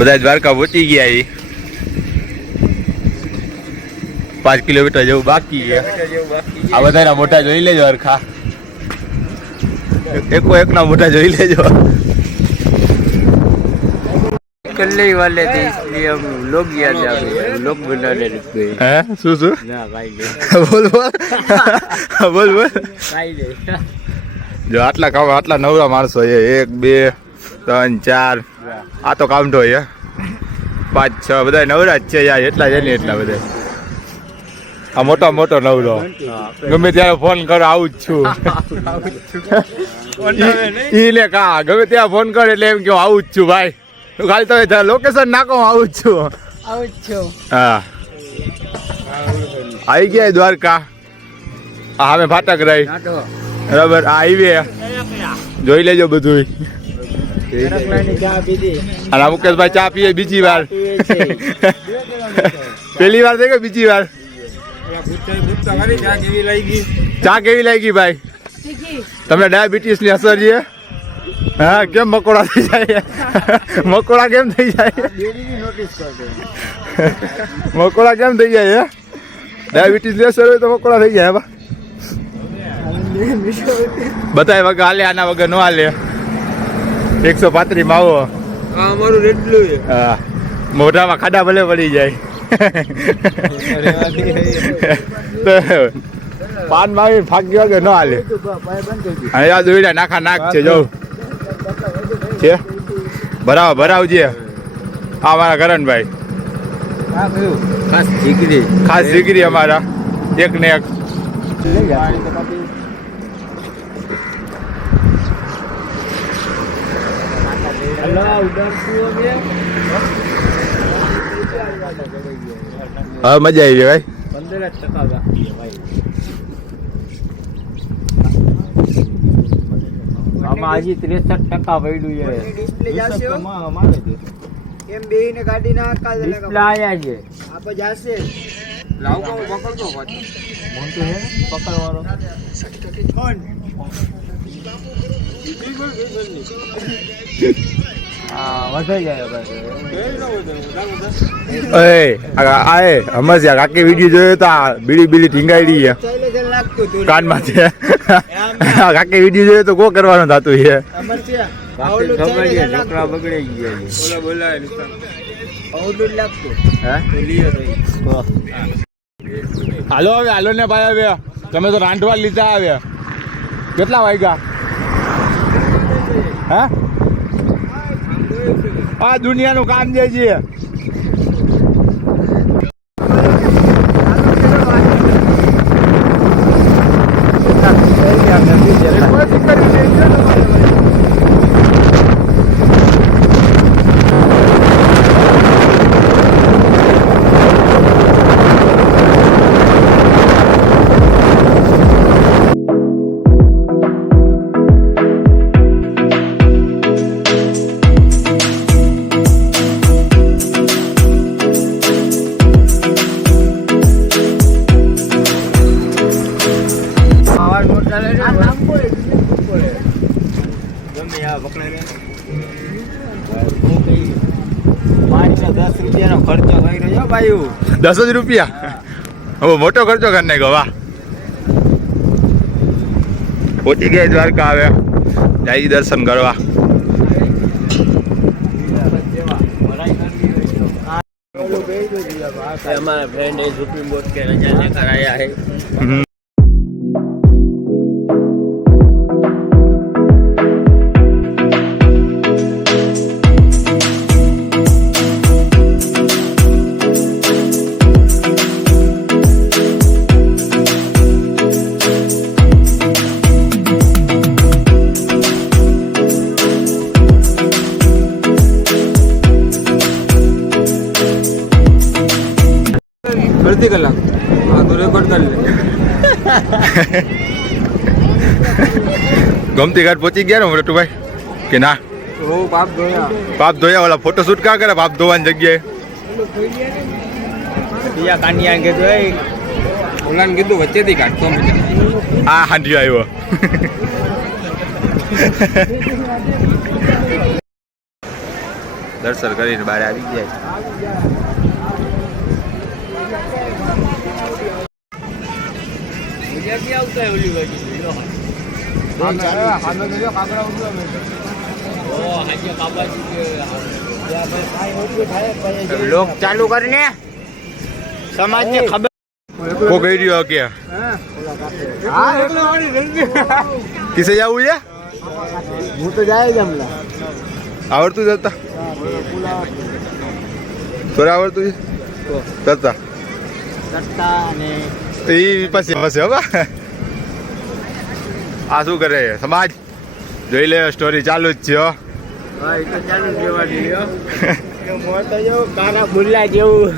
બધા દ્વારકા પહોંચી ગયા. 5 કિલોમીટર જેવું બાકી છે. આ બધાના મોટા જોઈ લેજો હરખા. એકના મોટા જોઈ લેજો. कल्ले वाले थे इसलिए हम लोग याद आ गए, लोग बनाने लग गए. हैं શું ના ભાઈ નહીં. બોલ બોલ ભાઈ નહીં. જો આટલા નવરા માણસો છે. 1 2 3 4 આ તો કાઉન્ટો છે. 5 6 બધા નવરા જ છે યાર. એટલા છે ને એટલા બધા. આ મોટો નવરો ગમે ત્યારે ફોન કરો આવું જ છું. ઈ લે કા ગમે ત્યાં ફોન કરે એટલે એમ કે આવું જ છું ભાઈ. ખાલી તમે લોકેશન નાખો આવું જ છું. હા આવી ગયા દ્વારકા. હા અમે ફાટક રહી બરાબર. આ હાઈવે જોઈ લેજો બધું. અને મુકેશભાઈ ચા પીએ બીજી વાર. પહેલી વાર થઈ ગઈ બીજી વાર. ચા કેવી લાગી ભાઈ? તમને ડાયાબિટીસ ની અસર છે? હા કેમ મકોડા થઈ જાય? મકોડા કેમ થઈ જાય? મકોડા કેમ થઈ જાય? ડાયાબિટીસ ની અસર હોય તો મકોડા થઈ જાય. બતાય વગર હાલે, આના વગર ન હાલે. 135 માં આવો. અમારું એટલું છે. હા મોઢામાં ખાડા ભલે પડી જાય. પાન માં ફાકી વગર ન હાલે. અને આ દોયડા નાખા નાખ છે જો છે. ભરાવજે. આ મારા કરણભાઈ ખાસ દીકરી અમારા. એક ને એક. હા મજા આવી ભાઈ. 15% આમાં હજી 63% પડ્યું છે. એમ બેહીને ગાડી ના ડિસ્પ્લે આયા છે. આપો જાશે લાવ કો પકડતો પાછો મોન્ટુ હે પકડવાનો ફોન. હા વધી જાય ભાઈ. હમણાં કાકી વિડીયો જોયો તો બીડી ઢીંગાડી છે કાનમાં છે. કાકી વિડીયો જોયો તો કો કરવાનું થતું છે. છોકરા બગડી ગયા. હાલો ને ભાઈ. હવે તમે તો રાંધવા લીધા. આવે કેટલા વાગ્યા? હા આ દુનિયાનું કામ જે છે. ₹10 હવે મોટો ખર્ચો કરી નાખ્યો. વાહ પહોંચી ગયા દ્વારકા. આવે જાય દર્શન કરવા. हमारा फ्रेंड है सुप्रीम कोर्ट के रजा लेकर आया है. અડધી કલાક હા તો રેકોર્ડ કરી લે. ગમતી ઘાટ પહોંચી ગયા ને મોટુભાઈ કે ના? પાપ ધોયા. ઓલા ફોટો શૂટ કા કરે પાપ ધોવાની જગ્યાએ? કાનિયા કીધું ઓલાને કીધું વચ્ચેથી કાઢતો આ હાંડિયો આવ્યો. દર્શન કરીને બહાર આવી ગયા લોક ચાલુ કરીને સમાજને ખબર કો ગઈ રહ્યો કે કિસે જવું છે હું તો જાય જ હમણાં આવડતું જતા થોડા આવડતું છે જતા કરતા અને તો એ પછી હશે હવે આ શું કરે સમાજ જોઈ લે સ્ટોરી ચાલુ જ છે હો હા એ તો ચાલુ જ રહેવાની હો મોટો જેવું કાના બુલ્લા જેવું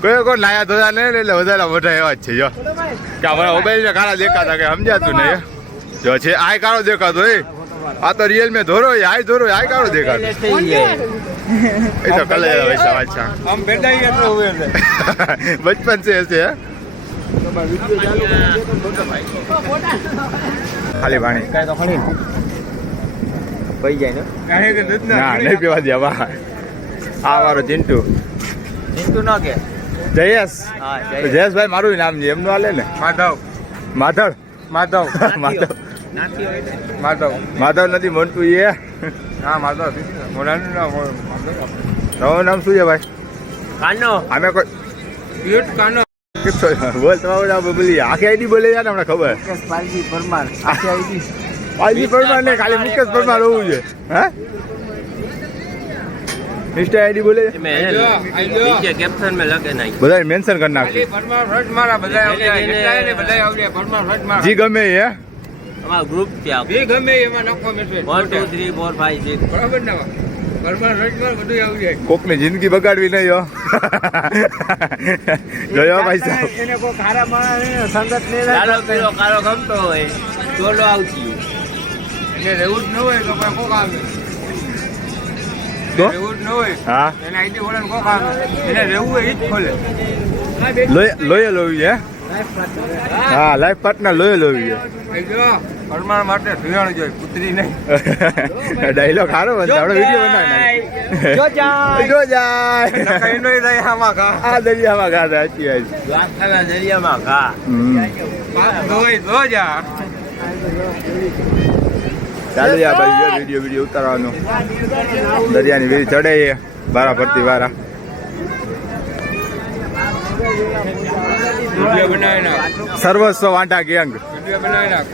કોઈ નાયા ધોયા નહીં એટલે વધારે મોટા એવા જ છે જો કે અમારા મોબાઈલ ને કાળા દેખાતા કે સમજાતું નહીં જો છે આય કાળો દેખાતો એ આ તો રિયલ મેં ધોરો આય ધોરો આય કાળો દેખાતો એ તો કલર વૈસા વાંચા આમ બેઠા એટલો હોય છે બચપન से ऐसे है ખાલી પાણી કાઈ તો ખણી પઈ જાય ને ના નહીં પીવા દે આ મારો ચિંટુ ચિંતુ ન કે જયેશ હા તો જયેશભાઈ મારું નામ છે એમનું હાલે ને માધવ માધવ માધવ માધવ નાથી હોય ને માધવ માધવ નથી મોન્ટુ એ હા માધવ મોલાનું નામ તમારું નામ શું છે ભાઈ કાનો અમે કોઈ ક્યુટ કાનો બોલ તમારું નામ બોલી આખી આઈડી બોલે છે ને હમણાં ખબર મુકેશ પાલજી પરમાર આખી આઈડી પાલજી પરમાર ને ખાલી મુકેશ પરમાર હોવું છે હા ઇન્સ્ટા આઈડી બોલે છે नीचे कैप्शन में लगे नहीं બધાને મેન્શન કરી નાખજો પરમાર ફર્સ્ટ મારા બધા આવડ્યા કેટલાય બધા આવડ્યા પરમાર ફર્સ્ટ મારા જી ગમે એ અમારો ગ્રુપ ત્યાં જે ગમે એમાં નાખો મેસેજ 1 2 3 4 5 6 બરાબર ને પરમાર ફર્સ્ટ માર બધું આવી જાય કોકની જિંદગી બગાડવી નહીં હો જોયો ભાઈ સાહેબ એને કોઈ ખારા માણસ સંગત ને ચાલો પીરો કારો ગમતો હોય ચોલો આવતી એને રહેવું જ ન હોય તો કોઈ કોક આવે તો રહેવું જ ન હોય હા એને આઈડી ખોલે કોક આવે એને રહેવું હોય એ જ ખોલે લોયલ હોવી છે હા લાઈફ પાર્ટનર લોયલ હોવી આઈ જો પરમાર માટે સુયાણ જોઈએ કૂતરી નહીં છે ડાયલોગ સારો બનતો આપણે વિડીયો બનાવી જો જાય જો જાય કઈ નહીં રહે આમાં કા આ દરિયામાં ગાતા સાચી વાત દ્વારકાના દરિયામાં ઘા બાપ જોઈ જો જા ચાલુ યા ભાઈ વિડીયો ઉતારવાનો દરિયાની વીર ચડે છે વારા ફરતી વારા વિડીયો બનાવી નાખ સર્વસ્વ વાંટા ગેંગ વિડીયો બનાવી નાખ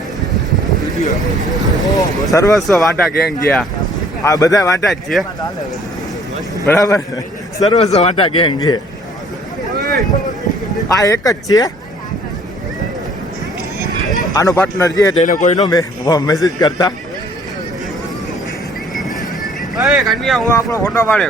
વિડીયો સર્વસ્વ વાંટા ગેંગ ગયા આ બધા વાંટા જ છે બરાબર સર્વસ્વ વાંટા ગેંગ છે આ એક જ છે આનો પાર્ટનર છે એટલે એને કોઈનો મેસેજ કરતા એ કન્યા હું આપણો ફોટો પાડે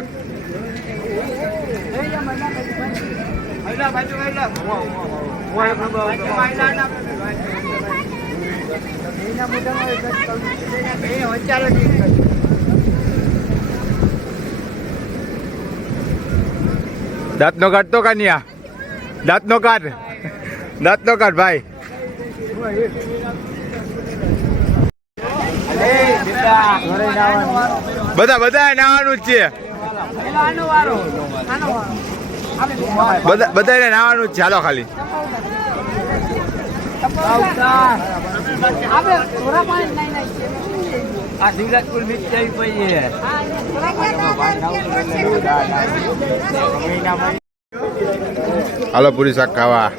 દાંત નો કાઢ તો કાનિયા દાંત નો કાઢ ભાઈ બધા નાવાનું જ છે બધાને નાવાનું જ છે હાલો ખાલી આ સિંગાપુર મિક્સ થઈ પડી છે હાલો પૂરી શાક ખાવા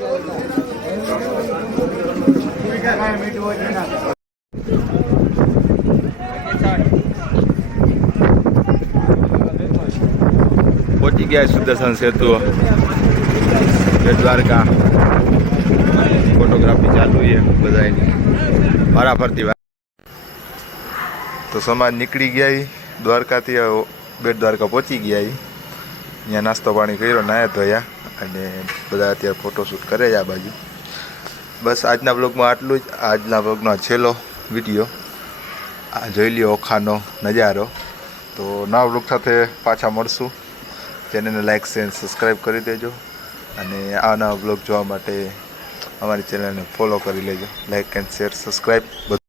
પહોંચી ગયા સુદર્શન સેતુ બેટ દ્વારકા ફોટોગ્રાફી ચાલુ છે બધાની વારા ફરતી તો સમાજ નીકળી ગયા દ્વારકાથી બેટ દ્વારકા પહોંચી ગયા અહીંયા નાસ્તો પાણી કર્યો નાયા ધોયા અને બધા અત્યારે ફોટોશૂટ કરે છે આ બાજુ બસ આજના બ્લોગમાં આટલું જ આજના બ્લોગનો છેલ્લો વિડીયો આ જોઈ લ્યો ઓખાનો નજારો તો નવા બ્લોગ સાથે પાછા મળશું ચેનલને લાઇક શેર સબસ્ક્રાઈબ કરી દેજો અને આ નવા બ્લોગ જોવા માટે અમારી ચેનલને ફોલો કરી લેજો લાઇક એન્ડ શેર સબસ્ક્રાઈબ